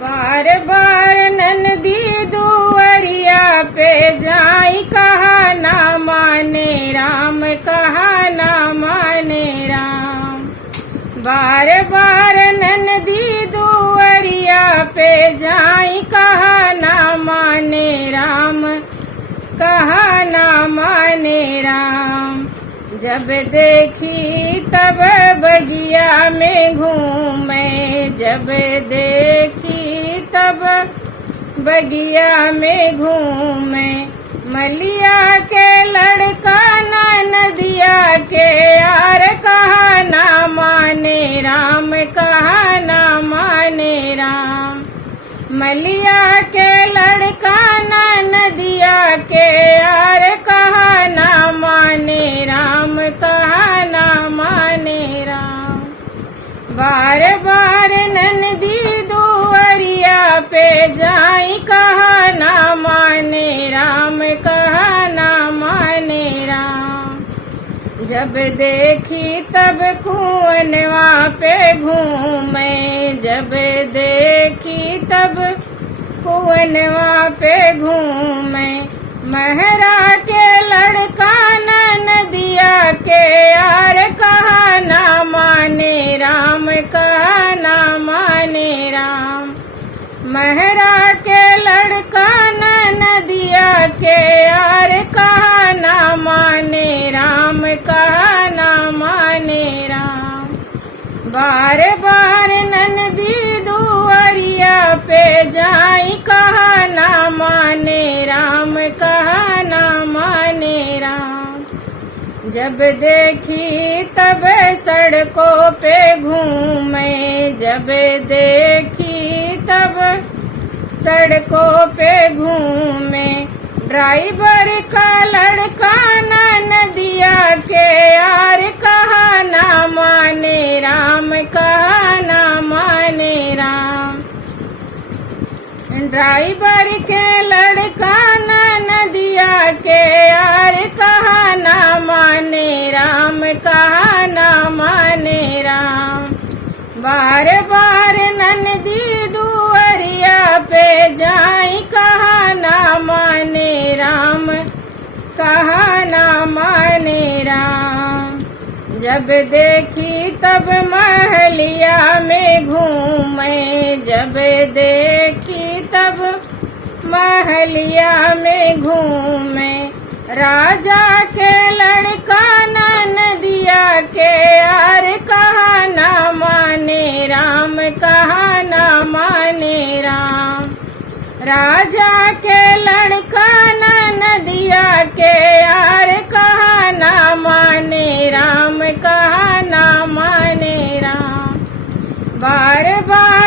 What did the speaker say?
बार बार ननदी दुअरिया पे जाई, कहा ना माने राम, कहा ना माने राम। बार बार ननदी दुअरिया पे जाई, कहा ना माने राम, कहा ना माने राम। जब देखी तब बगिया में घूमे, जब देखी तब बगिया में घूमे। मलिया के लड़का ना नदिया के यार, कहा ना माने राम, कहा ना माने राम। मलिया के लड़का ना नदिया के यार, कहा ना माने राम, कहा ना माने राम। बार बार ननदी दुअरिया पे जाई, कहा ना माने राम, कहा ना माने राम। जब देखी तब कुआनवा पे घूमे, जब देखी तब कुआनवा पे घूमे। महरा के लड़का ना नदिया के यार, कहा ना माने राम, कहा ना माने राम। महरा के लड़का ना नदिया के यार, कहा ना माने राम, कहा ना माने राम। बार बार ननदी दुअरिया पे जाई, कहा ना माने राम, कहा ना माने राम। जब देखी तब सड़कों पे घूमे, जब देखी तब सड़कों पे घूमे। ड्राइवर का लड़का ना नदिया के यार, कहा ना माने राम, कहा ना माने राम। ड्राइवर के लड़का ना नदिया के यार, कहा ना माने राम, कहा ना माने राम। बार बार ननदी दुअरिया पे जाई, कहा ना माने राम, कहा ना माने राम। जब देखी तब महलिया में घूमे, जब देखी तब महलिया में घूमे। राजा के लड़का ना नदिया के यार, कहा ना माने राम, कहा ना माने राम। राजा के लड़का ना नदिया के यार, कहा ना माने राम, कहा ना माने राम। बार बार